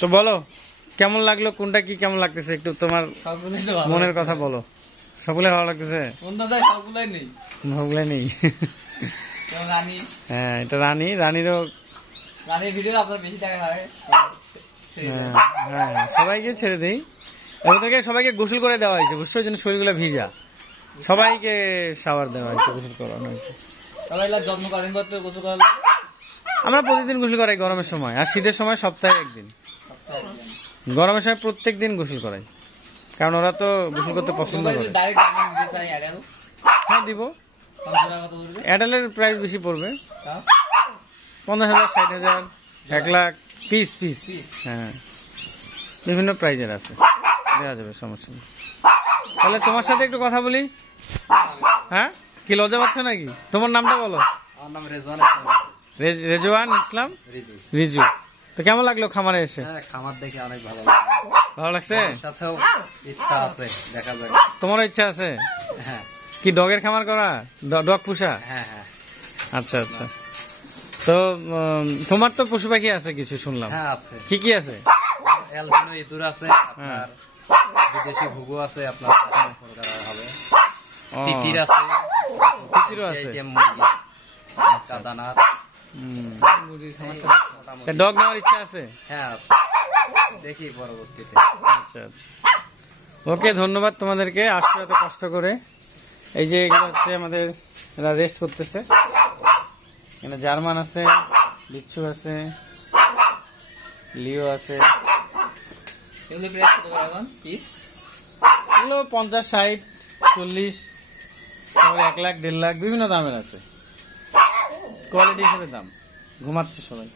তো বলো কেমন লাগলো, কোনটা কি কেমন লাগতেছে একটু তোমার মনের কথা বলো। সবগুলো ভালো লাগতেছে? সবগুলাই নেই। হ্যাঁ এটা রানী, রানীরও হ্যাঁ সবাইকে ছেড়ে দেই। ওদেরকে সবাইকে গোসল করে দেওয়া হয়েছে বুঝছো, জন্য শরীরগুলো ভিজা, সবাইকে শাওয়ার দেওয়া হয়েছে, গোসল করানো হয়েছে। আমরা প্রতিদিন গোসল করাই গরমের সময়, আর শীতের সময় সপ্তাহে একদিন। গরমের সময় প্রত্যেক দিন গোসল করাই, কারণ ওরা তো গোসল করতে পছন্দ করে। হ্যাঁ দিব। অ্যাডালের প্রাইস বেশি পড়বে, 50,000, 60,000, 1 লাখ পিস পিস। হ্যাঁ বিভিন্ন প্রাইজের আছে, দেওয়া যাবে, সমস্যা নেই। তাহলে তোমার সাথে একটু কথা বলি। হ্যাঁ কি লজ্জা পাচ্ছ নাকি? তোমার নামটা বলো। আমার নাম রেজওয়ান ইসলাম রিজু। তো কেমন লাগলো খামারে এসে? খামার দেখে অনেক ভালো ভালো লাগছে? সাথেও ইচ্ছা আছে, দেখা যাক। তোমারও ইচ্ছা আছে? হ্যাঁ। কি ডগের খামার করা, ডগ পুষা? হ্যাঁ হ্যাঁ। আচ্ছা আচ্ছা। তো তোমার তো পশু পাখি আছে কিছু শুনলাম। হ্যাঁ আছে। কি কি আছে? অ্যালবিনো ইঁদুর আছে, আপনার বিদেশি ঘুঘু আছে, আপনার হবে তিতির আছে, তিতিরও আছে, কাদানাথ। ডগ নেওয়ার ইচ্ছা আছে? হ্যাঁ আছে, দেখি পরবর্তীতে। আচ্ছা আচ্ছা, ওকে ধন্যবাদ তোমাদেরকে আসতে এত কষ্ট করে। এই যে এগুলো হচ্ছে আমাদের, এরা রেস্ট করতেছে। এখানে জার্মান আছে, বিচ্ছু আছে, লিও আছে। এগুলো 50, 60, 40, 1 লাখ, 1.5 লাখ, বিভিন্ন দামের আছে, কোয়ালিটি হিসেবে দাম। ঘুমাচ্ছে সবাই।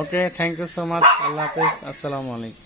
ওকে, থ্যাংক ইউ সো মাচ। আল্লাহ হাফেজ, আসসালামু আলাইকুম।